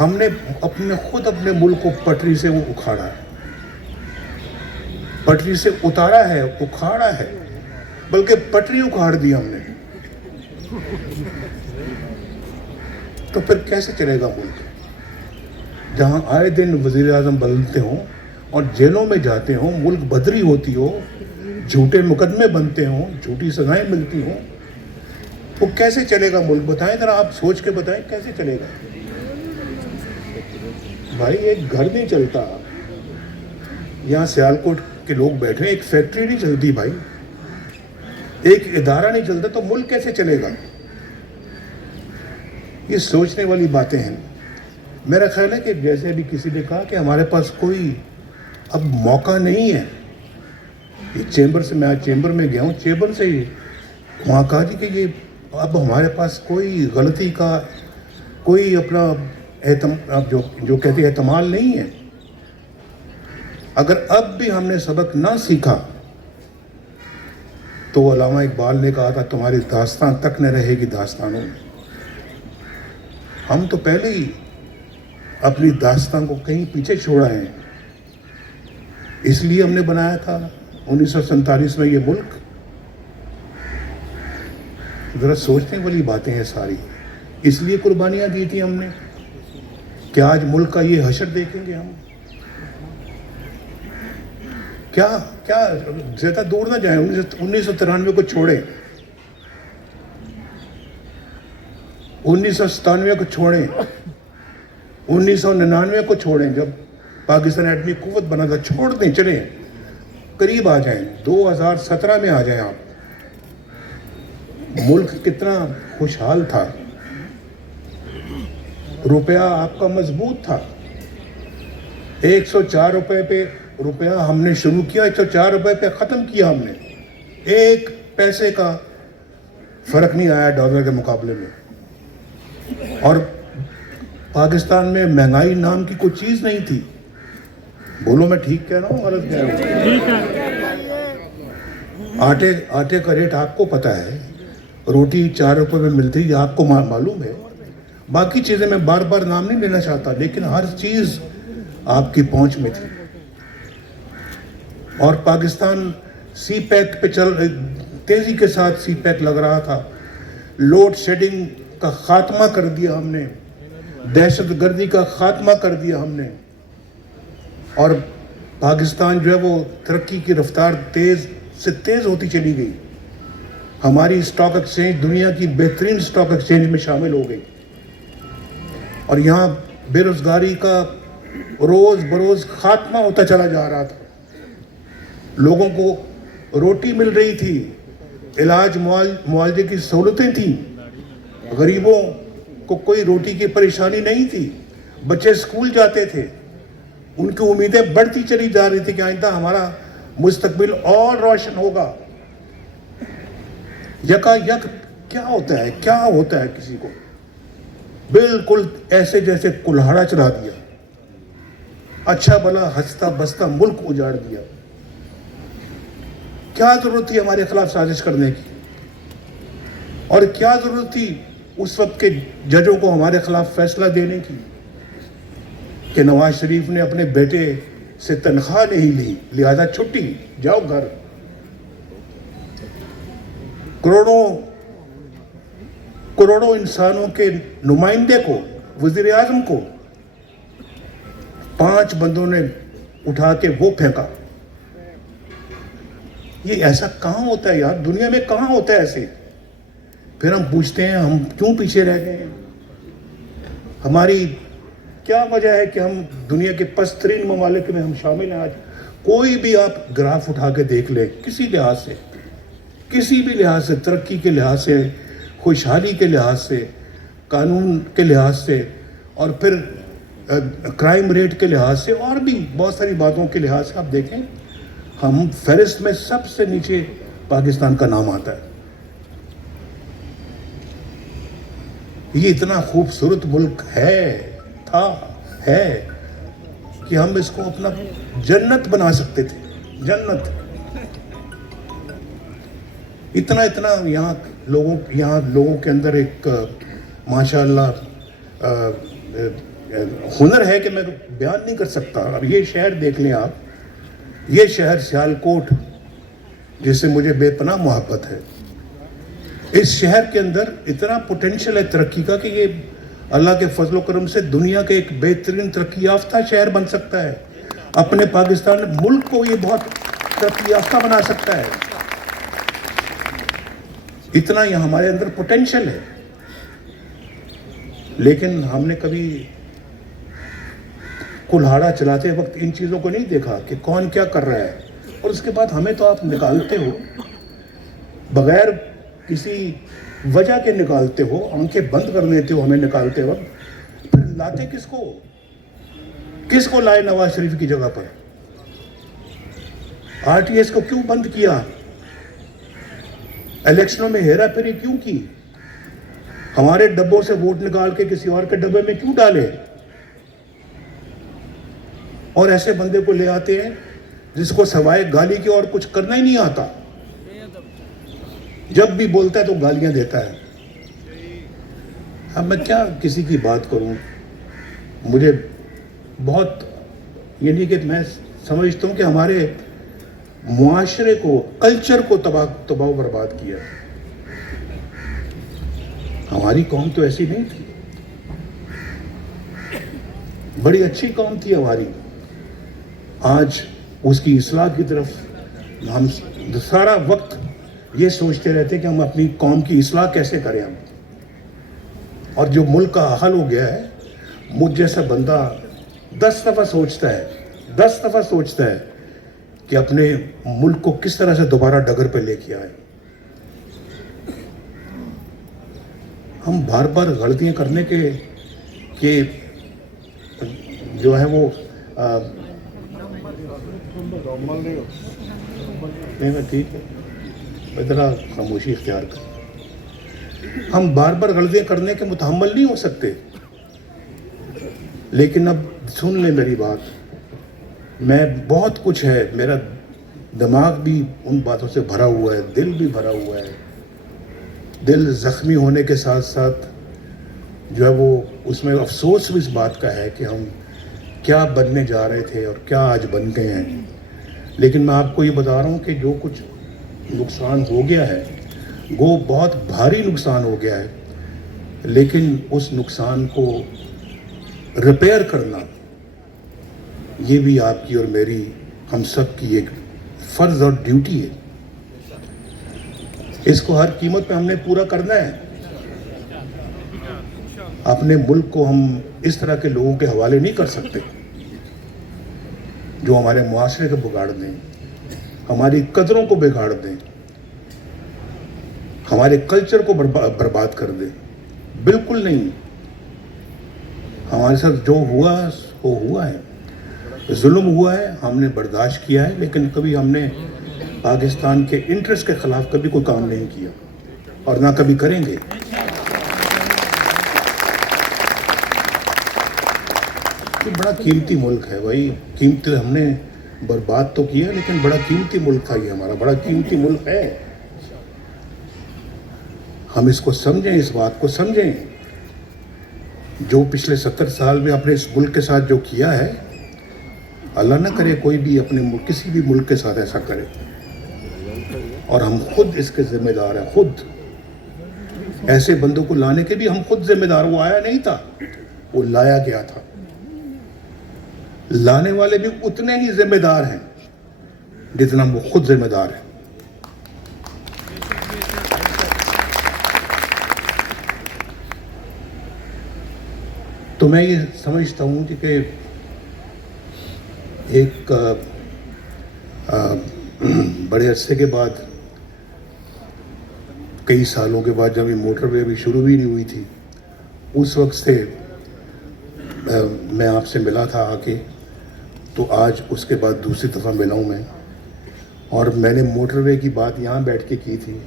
ہم نے خود اپنے ملک کو پٹری سے وہ اکھاڑا ہے، پٹری سے اتارا ہے، اکھاڑا ہے، بلکہ پٹری اکھاڑ دی ہم نے. تو پھر کیسے چلے گا ملک جہاں آئے دن وزیر اعظم بدلتے ہوں اور جیلوں میں جاتے ہوں، ملک بدری ہوتی ہو، جھوٹے مقدمے بنتے ہوں، جھوٹی سزائیں ملتی ہوں؟ وہ کیسے چلے گا ملک؟ بتائیں ذرا، آپ سوچ کے بتائیں کیسے چلے گا؟ بھائی ایک گھر نہیں چلتا، یہاں سیالکوٹ کے لوگ بیٹھے، ایک فیکٹری نہیں چلتی بھائی، ایک ادارہ نہیں چلتا، تو ملک کیسے چلے گا؟ یہ سوچنے والی باتیں ہیں. میرا خیال ہے کہ جیسے ابھی کسی نے کہا کہ ہمارے پاس کوئی اب موقع نہیں ہے. یہ چیمبر سے، میں آج چیمبر میں گیا ہوں، چیمبر سے ہی وہاں کہا جی کہ یہ اب ہمارے پاس کوئی غلطی کا کوئی اپنا جو کہتے ہیں احتمال نہیں ہے. اگر اب بھی ہم نے سبق نہ سیکھا تو علامہ اقبال نے کہا تھا تمہاری داستان تک نہ رہے گی داستانوں میں. ہم تو پہلے ہی اپنی داستان کو کہیں پیچھے چھوڑا ہے. اس لیے ہم نے بنایا تھا 1947 میں یہ ملک. ذرا سوچنے والی باتیں ہیں ساری. اس لیے قربانیاں دی تھی ہم نے کہ آج ملک کا یہ حشر دیکھیں گے ہم. کیا زیادہ دور نہ جائیں، 1993 کو چھوڑیں، 1997 کو چھوڑیں، 1999 کو چھوڑیں جب پاکستان ایٹمی قوت بنا تھا، چھوڑ دیں، چلیں قریب آ جائیں، 2017 میں آ جائیں آپ. ملک کتنا خوشحال تھا، روپیہ آپ کا مضبوط تھا. 104 روپے پہ روپیہ ہم نے شروع کیا، 104 روپے پہ ختم کیا ہم نے. ایک پیسے کا فرق نہیں آیا ڈالر کے مقابلے میں. اور پاکستان میں مہنگائی نام کی کوئی چیز نہیں تھی. بولو میں ٹھیک کہہ رہا ہوں غلط کہہ رہا ہوں؟ آٹے کا ریٹ آپ کو پتہ ہے، روٹی 4 روپے میں ملتی ہے، آپ کو معلوم ہے. باقی چیزیں میں بار بار نام نہیں لینا چاہتا، لیکن ہر چیز آپ کی پہنچ میں تھی. اور پاکستان سی پیک پہ تیزی کے ساتھ سی پیک لگ رہا تھا. لوڈ شیڈنگ کا خاتمہ کر دیا ہم نے، دہشت گردی کا خاتمہ کر دیا ہم نے. اور پاکستان جو ہے وہ ترقی کی رفتار تیز سے تیز ہوتی چلی گئی. ہماری اسٹاک ایکسچینج دنیا کی بہترین اسٹاک ایکسچینج میں شامل ہو گئی. اور یہاں بے روزگاری کا روز بروز خاتمہ ہوتا چلا جا رہا تھا. لوگوں کو روٹی مل رہی تھی، علاج معالجے کی سہولتیں تھیں، غریبوں کو کوئی روٹی کی پریشانی نہیں تھی. بچے اسکول جاتے تھے، ان کی امیدیں بڑھتی چلی جا رہی تھی کہ آئندہ ہمارا مستقبل اور روشن ہوگا. یکا یک کیا ہوتا ہے کسی کو بالکل ایسے جیسے کلہاڑا چلا دیا، اچھا بھلا ہنستا بستا ملک اجاڑ دیا. کیا ضرورت تھی ہمارے خلاف سازش کرنے کی؟ اور کیا ضرورت تھی اس وقت کے ججوں کو ہمارے خلاف فیصلہ دینے کی کہ نواز شریف نے اپنے بیٹے سے تنخواہ نہیں لی، لہذا چھٹی، جاؤ گھر. کروڑوں انسانوں کے نمائندے کو، وزیر اعظم کو 5 بندوں نے اٹھا کے وہ پھینکا. یہ ایسا کہاں ہوتا ہے یار؟ دنیا میں کہاں ہوتا ہے ایسے؟ پھر ہم پوچھتے ہیں ہم کیوں پیچھے رہ گئے ہیں؟ ہماری کیا وجہ ہے کہ ہم دنیا کے پست ترین ممالک میں ہم شامل ہیں؟ آج کوئی بھی آپ گراف اٹھا کے دیکھ لیں، کسی لحاظ سے، کسی بھی لحاظ سے، ترقی کے لحاظ سے، خوشحالی کے لحاظ سے، قانون کے لحاظ سے، اور پھر کرائم ریٹ کے لحاظ سے، اور بھی بہت ساری باتوں کے لحاظ سے آپ دیکھیں، ہم فہرست میں سب سے نیچے پاکستان کا نام آتا ہے. یہ اتنا خوبصورت ملک ہے کہ ہم اس کو اپنا جنت بنا سکتے تھے. جنت اتنا یہاں لوگوں کے اندر ایک ماشاءاللہ ہنر ہے کہ میں بیان نہیں کر سکتا. اب یہ شہر دیکھ لیں آپ, یہ شہر سیالکوٹ جس سے مجھے بے پناہ محبت ہے, اس شہر کے اندر اتنا پوٹینشیل ہے ترقی کا کہ یہ اللہ کے فضل و کرم سے دنیا کے ایک بہترین ترقی یافتہ شہر بن سکتا ہے. اپنے پاکستان ملک کو یہ بہت ترقی یافتہ بنا سکتا ہے. اتنا یہ ہمارے اندر پوٹینشیل ہے, لیکن ہم نے کبھی کلہاڑا چلاتے وقت ان چیزوں کو نہیں دیکھا کہ کون کیا کر رہا ہے. اور اس کے بعد ہمیں تو آپ نکالتے ہو بغیر کسی وجہ کے, نکالتے ہو, آنکھیں بند کر دیتے ہو ہمیں نکالتے وقت. پھر لاتے کس کو لائے نواز شریف کی جگہ پر؟ آر ٹی ایس کو کیوں بند کیا؟ الیکشنوں میں ہیرا پھیری کیوں کی؟ ہمارے ڈبوں سے ووٹ نکال کے کسی اور کے ڈبے میں کیوں ڈالے؟ اور ایسے بندے کو لے آتے ہیں جس کو سوائے گالی کے اور کچھ کرنا ہی نہیں آتا. جب بھی بولتا ہے تو گالیاں دیتا ہے. اب میں کیا کسی کی بات کروں؟ مجھے بہت یعنی کہ میں سمجھتا ہوں کہ ہمارے معاشرے کو, کلچر کو تباہ و برباد کیا. ہماری قوم تو ایسی نہیں تھی, بڑی اچھی قوم تھی ہماری. آج اس کی اصلاح کی طرف ہم سارا وقت یہ سوچتے رہتے کہ ہم اپنی قوم کی اصلاح کیسے کریں ہم. اور جو ملک کا حل ہو گیا ہے, مجھ جیسا بندہ 10 دفعہ سوچتا ہے کہ اپنے ملک کو کس طرح سے دوبارہ ڈگر پہ لے کے آئے. ہم بار بار غلطیاں کرنے کے جو ہے وہ نہیں, ٹھیک ہے, ذرا خاموشی اختیار کر. ہم بار بار غلطیاں کرنے کے متحمل نہیں ہو سکتے. لیکن اب سن لیں میری بات, میں بہت کچھ ہے, میرا دماغ بھی ان باتوں سے بھرا ہوا ہے, دل بھی بھرا ہوا ہے. دل زخمی ہونے کے ساتھ ساتھ جو ہے وہ اس میں افسوس بھی اس بات کا ہے کہ ہم کیا بننے جا رہے تھے اور کیا آج بن گئے ہیں. لیکن میں آپ کو یہ بتا رہا ہوں کہ جو کچھ نقصان ہو گیا ہے وہ بہت بھاری نقصان ہو گیا ہے, لیکن اس نقصان کو ریپیئر کرنا یہ بھی آپ کی اور میری, ہم سب کی ایک فرض اور ڈیوٹی ہے. اس کو ہر قیمت پہ ہم نے پورا کرنا ہے. اپنے ملک کو ہم اس طرح کے لوگوں کے حوالے نہیں کر سکتے جو ہمارے معاشرے کو بگاڑ دیں, ہماری قدروں کو بگاڑ دیں, ہمارے کلچر کو برباد کر دیں. بالکل نہیں. ہمارے ساتھ جو ہوا وہ ہوا ہے, ظلم ہوا ہے, ہم نے برداشت کیا ہے, لیکن کبھی ہم نے پاکستان کے انٹرسٹ کے خلاف کبھی کوئی کام نہیں کیا اور نہ کبھی کریں گے. یہ بڑا قیمتی ملک ہے بھائی, قیمتی, ہم نے برباد تو کیا لیکن بڑا قیمتی ملک تھا یہ ہمارا, بڑا قیمتی ملک ہے. ہم اس کو سمجھیں, اس بات کو سمجھیں. جو پچھلے 70 سال میں اپنے اس ملک کے ساتھ جو کیا ہے, اللہ نہ کرے کوئی بھی اپنے کسی بھی ملک کے ساتھ ایسا کرے. اور ہم خود اس کے ذمہ دار ہیں, خود. ایسے بندوں کو لانے کے بھی ہم خود ذمہ دار. وہ آیا نہیں تھا, وہ لایا گیا تھا. لانے والے بھی اتنے ہی ذمہ دار ہیں جتنا وہ خود ذمہ دار ہیں. تو میں یہ سمجھتا ہوں کہ ایک بڑے عرصے کے بعد, کئی سالوں کے بعد, جب یہ موٹر وے ابھی شروع بھی نہیں ہوئی تھی, اس وقت سے میں آپ سے ملا تھا آ کے, تو آج اس کے بعد دوسری دفعہ ملا ہوں میں. اور میں نے موٹر وے کی بات یہاں بیٹھ کے کی تھی,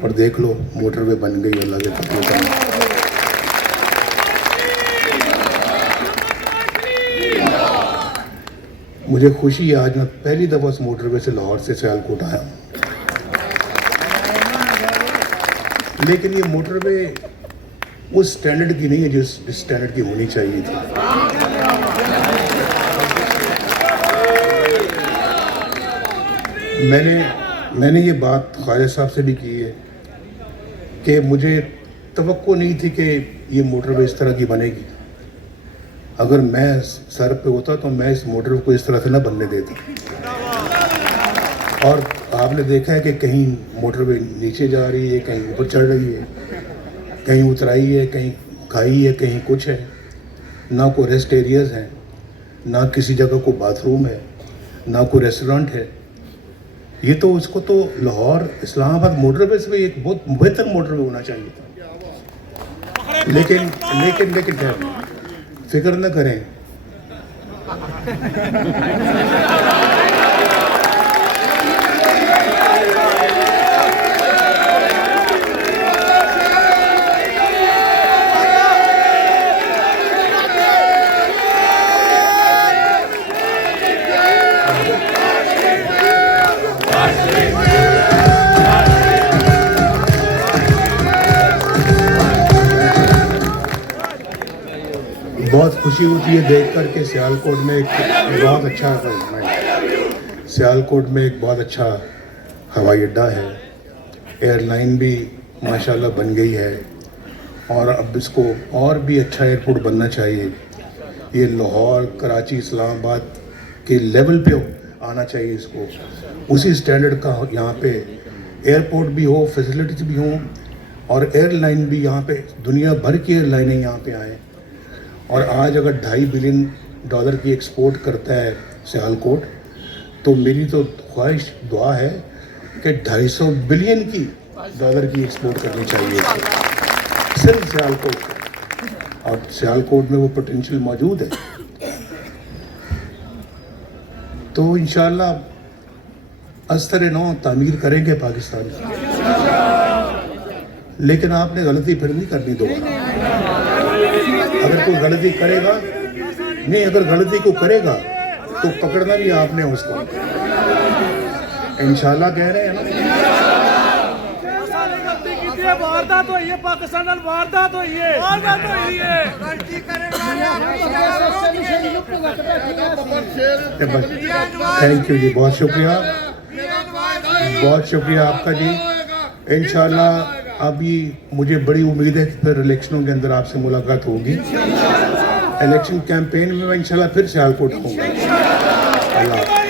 اور دیکھ لو موٹر وے بن گئی اللہ کے فضل و کرم. مجھے خوشی ہے آج میں پہلی دفعہ اس موٹر وے سے لاہور سے سیالکوٹ آیا ہوں. لیکن یہ موٹر وے اس سٹینڈرڈ کی نہیں ہے جس سٹینڈرڈ کی ہونی چاہیے تھی. میں نے یہ بات خواجہ صاحب سے بھی کی ہے کہ مجھے توقع نہیں تھی کہ یہ موٹر وے اس طرح کی بنے گی. اگر میں سر پہ ہوتا تو میں اس موٹر کو اس طرح سے نہ بننے دیتا. اور آپ نے دیکھا ہے کہ کہیں موٹر وے نیچے جا رہی ہے, کہیں اوپر چڑھ رہی ہے, کہیں اترائی ہے, کہیں کھائی ہے, کہیں کچھ ہے. نہ کوئی ریسٹ ایریاز ہیں, نہ کسی جگہ کو باتھ روم ہے, نہ کوئی ریسٹورنٹ ہے. یہ تو اس کو تو لاہور اسلام آباد موٹر وے سے بھی ایک بہت بہتر موٹر وے ہونا چاہیے تھا. لیکن فکر نہ کریں, بہت خوشی ہوتی ہے دیکھ کر کے سیالکوٹ میں ایک بہت اچھا ہوائی اڈہ ہے. ایئر لائن بھی ماشاءاللہ بن گئی ہے, اور اب اس کو اور بھی اچھا ایئرپورٹ بننا چاہیے. یہ لاہور, کراچی, اسلام آباد کے لیول پہ آنا چاہیے. اس کو اسی سٹینڈرڈ کا یہاں پہ ایئرپورٹ بھی ہو, فیسلٹیز بھی ہوں, اور ایئر لائن بھی یہاں پہ دنیا بھر کی ایئر لائنیں یہاں پہ آئیں. اور آج اگر $2.5 بلین کی ایکسپورٹ کرتا ہے سیالکوٹ, تو میری تو خواہش دعا ہے کہ $250 بلین کی ایکسپورٹ کرنی چاہیے صرف سیالکوٹ. اور سیالکوٹ میں وہ پوٹینشیل موجود ہے. تو انشاءاللہ استر نو تعمیر کریں گے پاکستان کی. لیکن آپ نے غلطی پھر نہیں کرنی دوبارہ. اگر کوئی غلطی کرے گا, اگر غلطی کو کرے گا تو پکڑنا بھی آپ نے اس کو. انشاءاللہ کہہ رہے ہیں نا. واردات ہوئی ہے, پاکستان میں واردات ہوئی ہے. تھینک یو جی, بہت شکریہ آپ کا جی. انشاءاللہ ابھی مجھے بڑی امید ہے کہ پھر الیکشنوں کے اندر آپ سے ملاقات ہوگی. الیکشن کیمپین میں انشاءاللہ پھر سیالکوٹ ہوں گا. اللہ